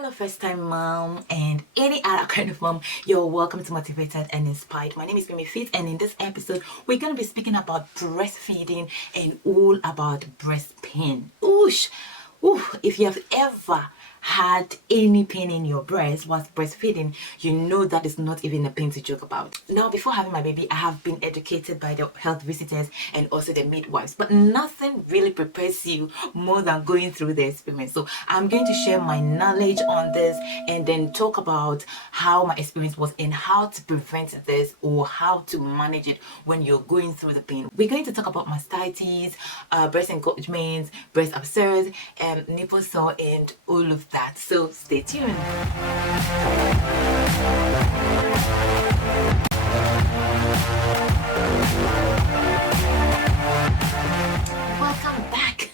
Hello, first time mom and any other kind of mom. You're welcome to Motivated and Inspired. My name is Mimi Fit, and in this episode, we're going to be speaking about breastfeeding and all about breast pain. Oosh! Ooh, if you have ever had any pain in your breast whilst breastfeeding, you know that is not even a pain to joke about. Now, before having my baby, I have been educated by the health visitors and also the midwives, but nothing really prepares you more than going through the experience. So I'm going to share my knowledge on this and then talk about how my experience was and how to prevent this or how to manage it when you're going through the pain. We're going to talk about mastitis, breast engorgement, breast abscess, nipple sore, and all of that. So stay tuned. Welcome back,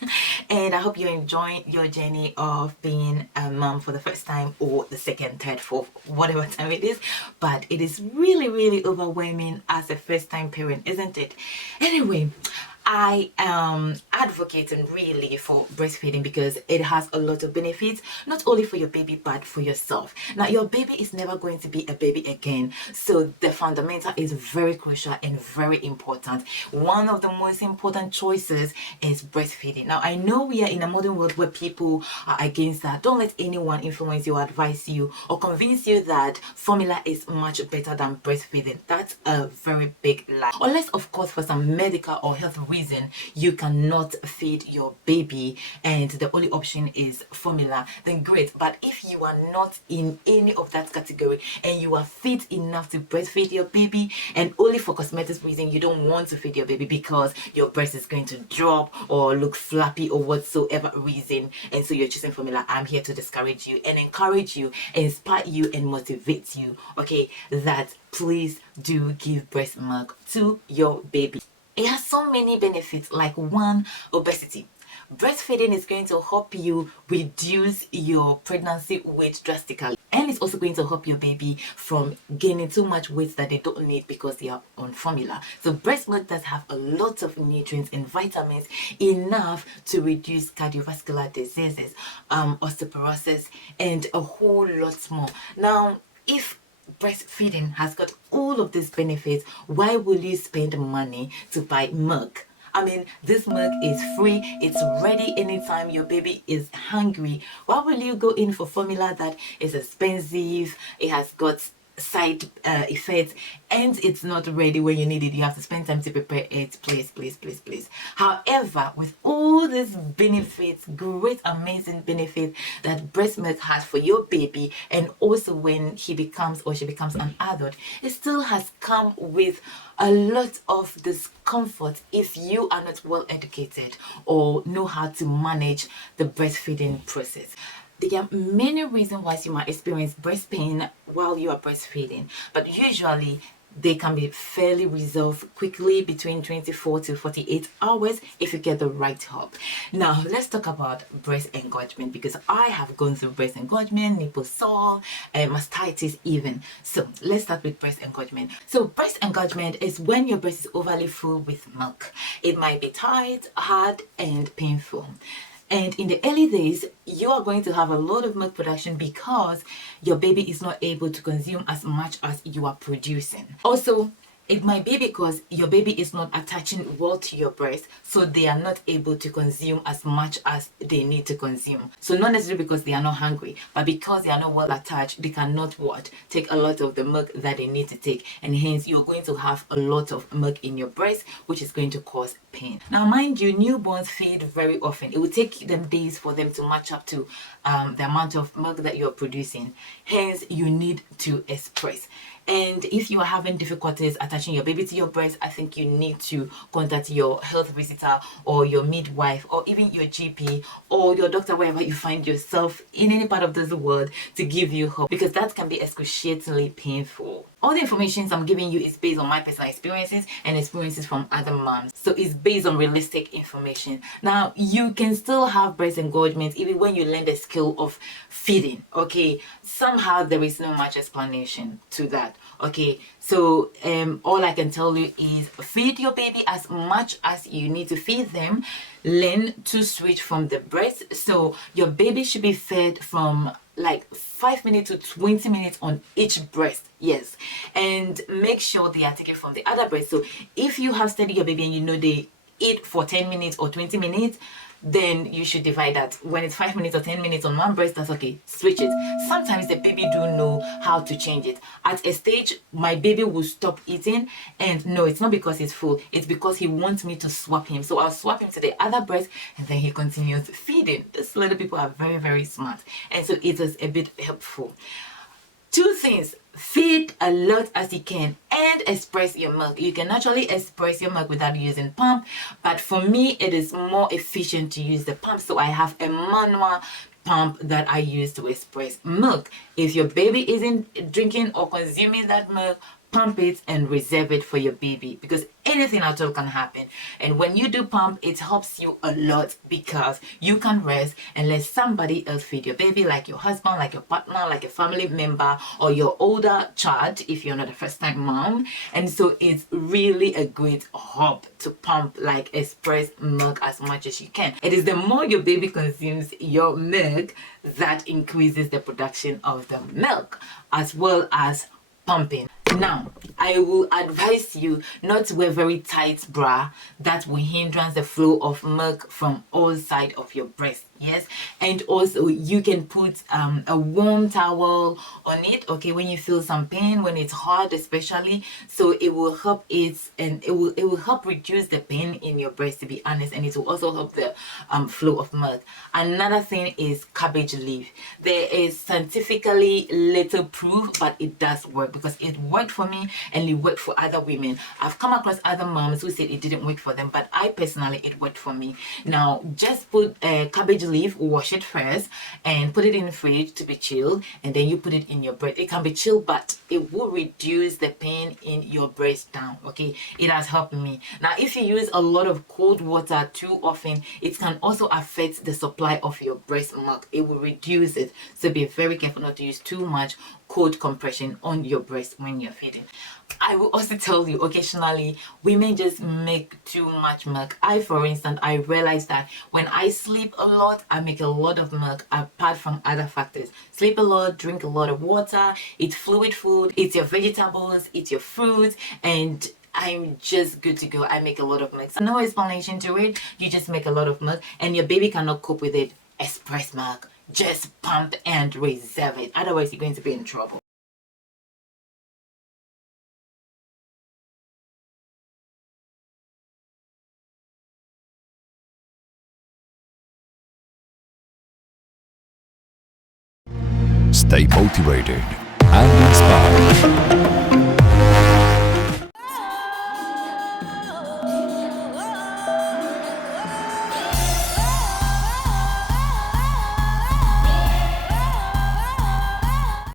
and I hope you're enjoying your journey of being a mom for the first time or the second, third, fourth, whatever time it is. But it is really overwhelming as a first time parent, isn't it? Anyway, I am advocating really for breastfeeding because it has a lot of benefits, not only for your baby but for yourself. Now, your baby is never going to be a baby again, so the fundamental is very crucial and very important. One of the most important choices is breastfeeding. Now, I know we are in a modern world where people are against that. Don't let anyone influence you, advise you, or convince you that formula is much better than breastfeeding. That's a very big lie. Unless, of course, for some medical or health reason you cannot feed your baby and the only option is formula, then great. But if you are not in any of that category and you are fit enough to breastfeed your baby and only for cosmetic reason you don't want to feed your baby because your breast is going to drop or look flappy or whatsoever reason, and so you're choosing formula, I'm here to discourage you and encourage you, inspire you and motivate you, okay, that please do give breast milk to your baby. It has so many benefits, like one, obesity. Breastfeeding is going to help you reduce your pregnancy weight drastically, and it's also going to help your baby from gaining too much weight that they don't need because they are on formula. So breast milk does have a lot of nutrients and vitamins, enough to reduce cardiovascular diseases, osteoporosis, and a whole lot more. Now, if breastfeeding has got all of these benefits, why will you spend money to buy milk? I mean, this milk is free, it's ready anytime your baby is hungry. Why will you go in for formula that is expensive, it has got side effects, and it's not ready when you need it? You have to spend time to prepare it. Please. However, with all these benefits, great amazing benefits that breast milk has for your baby, and also when he becomes or she becomes an adult, it still has come with a lot of discomfort if you are not well educated or know how to manage the breastfeeding process. There are many reasons why you might experience breast pain while you are breastfeeding, but usually they can be fairly resolved quickly, between 24 to 48 hours if you get the right help. Now, let's talk about breast engorgement, because I have gone through breast engorgement, nipple sore, and mastitis even. So let's start with breast engorgement. So breast engorgement is when your breast is overly full with milk. It might be tight, hard, and painful. And in the early days, you are going to have a lot of milk production because your baby is not able to consume as much as you are producing. Also, it might be because your baby is not attaching well to your breast, so they are not able to consume as much as they need to consume. So not necessarily because they are not hungry, but because they are not well attached, they cannot take a lot of the milk that they need to take, and hence you're going to have a lot of milk in your breast, which is going to cause pain. Now, mind you, newborns feed very often. It will take them days for them to match up to the amount of milk that you're producing. Hence, you need to express. And if you are having difficulties attaching your baby to your breast, I think you need to contact your health visitor or your midwife or even your GP or your doctor, wherever you find yourself in any part of this world, to give you help, because that can be excruciatingly painful. All the information I'm giving you is based on my personal experiences and experiences from other moms. So it's based on realistic information. Now, you can still have breast engorgement even when you learn the skill of feeding, okay? Somehow there is not much explanation to that, okay? So all I can tell you is feed your baby as much as you need to feed them. Learn to switch from the breast. So your baby should be fed from like 5 minutes to 20 minutes on each breast. Yes, and make sure they are taken from the other breast. So if you have studied your baby and you know they eat for 10 minutes or 20 minutes, then you should divide that. When it's 5 minutes or 10 minutes on one breast, that's okay. Switch it. Sometimes the baby do know how to change it. At a stage, my baby will stop eating, and no, it's not because he's full. It's because he wants me to swap him. So I'll swap him to the other breast, and then he continues feeding. These little people are very, very smart, and so it is a bit helpful. Two things: feed a lot as you can and express your milk. You can actually express your milk without using pump, but for me it is more efficient to use the pump, so I have a manual pump that I use to express milk. If your baby isn't drinking or consuming that milk, pump it and reserve it for your baby, because anything at all can happen. And when you do pump, it helps you a lot because you can rest and let somebody else feed your baby, like your husband, like your partner, like a family member, or your older child if you're not a first-time mom. And so it's really a great hub to pump, like express milk as much as you can. It is the more your baby consumes your milk that increases the production of the milk, as well as pumping. Now, I will advise you not to wear very tight bra that will hindrance the flow of milk from all sides of your breast. Yes, and also you can put a warm towel on it, okay, when you feel some pain, when it's hard especially, so it will help it, and it will help reduce the pain in your breast, to be honest, and it will also help the flow of milk. Another thing is cabbage leaf. There is scientifically little proof, but it does work, because it worked for me and it worked for other women. I've come across other moms who said it didn't work for them, but I personally, it worked for me. Now, just put cabbage leaf, wash it first and put it in the fridge to be chilled, and then you put it in your breast. It can be chilled, but it will reduce the pain in your breast down. Okay, it has helped me. Now, if you use a lot of cold water too often, it can also affect the supply of your breast milk. It will reduce it, so be very careful not to use too much cold compression on your breast when you're feeding. I will also tell you, occasionally women just make too much milk. For instance, I realized that when I sleep a lot, I make a lot of milk, apart from other factors. Sleep a lot, drink a lot of water, eat fluid food, eat your vegetables, eat your fruits, and I'm just good to go. I make a lot of milk. So no explanation to it. You just make a lot of milk, and your baby cannot cope with it. Express milk. Just pump and reserve it. Otherwise, you're going to be in trouble. Stay motivated and inspired.